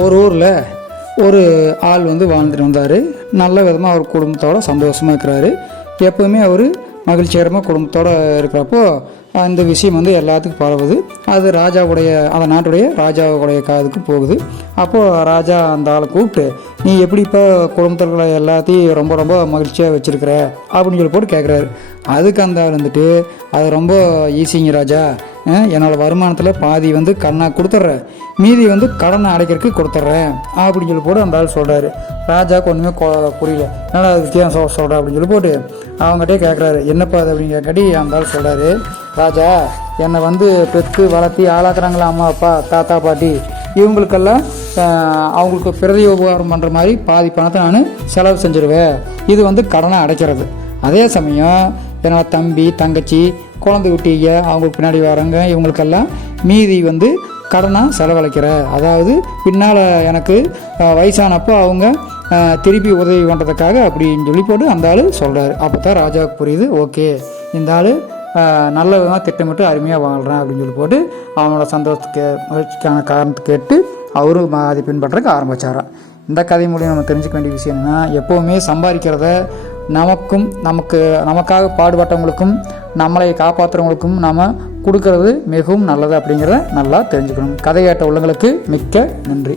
ஒரு ஊரில் ஒரு ஆள் வாழ்ந்துட்டு வந்தார். நல்ல விதமாக அவர் குடும்பத்தோட சந்தோஷமாக இருக்கிறாரு. எப்போவுமே அவர் மகிழ்ச்சிகரமாக குடும்பத்தோடு இருக்கிறப்போ இந்த விஷயம் எல்லாத்துக்கும் பரவுது. அது ராஜாவுடைய அந்த நாட்டுடைய ராஜாவுடைய காதுக்கு போகுது. அப்போது ராஜா அந்த ஆளை கூப்பிட்டு, நீ எப்படி இப்போ குடும்பத்தில் எல்லாத்தையும் ரொம்ப ரொம்ப மகிழ்ச்சியாக வச்சுருக்கிற அப்படின்னு போட்டு கேட்குறாரு. அதுக்கு அந்த ஆள் அது ரொம்ப ஈஸிங்க ராஜா, என்னோடய வருமானத்தில் பாதி கடனாக கொடுத்துட்றேன், மீதி கடனை அடைக்கிறதுக்கு கொடுத்துட்றேன் அப்படின்னு போட்டு அந்த ஆள் சொல்கிறாரு. ராஜாவுக்கு ஒன்றுமே புரியல. என்னடா அது வித்தியாசம் சொல்கிறேன் அப்படின்னு போட்டு அவங்ககிட்டே கேட்குறாரு, என்னப்பா அது அப்படின்னு கேட்காட்டி அந்த ஆள் சொல்கிறாரு, ராஜா என்னை பெற்று வளர்த்தி ஆளாக்குறாங்களா அம்மா அப்பா தாத்தா பாட்டி, இவங்களுக்கெல்லாம் அவங்களுக்கு பிரதி உபகாரம் பண்ணுற மாதிரி பாதி பணத்தை நான் செலவு செஞ்சுருவேன். இது கடனை அடைக்கிறது. அதே சமயம் என்னோட தம்பி தங்கச்சி குழந்தை குட்டிங்க அவங்களுக்கு பின்னாடி வரவங்க இவங்களுக்கெல்லாம் மீதி கடனாக செலவழிக்கிற, அதாவது பின்னால் எனக்கு வயசானப்போ அவங்க திருப்பி உதவி பண்ணுறதுக்காக அப்படின்னு போட்டு அந்த ஆள் சொல்கிறாரு. அப்போ தான் ராஜாவுக்கு புரியுது, ஓகே இந்த ஆள் நல்ல விதமாக திட்டமிட்டு அருமையாக வாழ்கிறான் அப்படின்னு போட்டு அவனோட சந்தோஷத்துக்கு மகிழ்ச்சிக்கான காரணத்தை கேட்டு அவரும் அதை பின்பற்றதுக்கு ஆரம்பித்தாராம். இந்த கதை மூலியம் நம்ம தெரிஞ்சுக்க வேண்டிய விஷயம் என்னென்னா, எப்போவுமே சம்பாதிக்கிறத நமக்காக பாடுபட்டவங்களுக்கும் நம்மளை காப்பாற்றுறவங்களுக்கும் நாம் கொடுக்கறது மிகவும் நல்லது அப்படிங்கிறத நல்லா தெரிஞ்சுக்கணும். கதை கேட்ட உள்ளங்களுக்கு மிக்க நன்றி.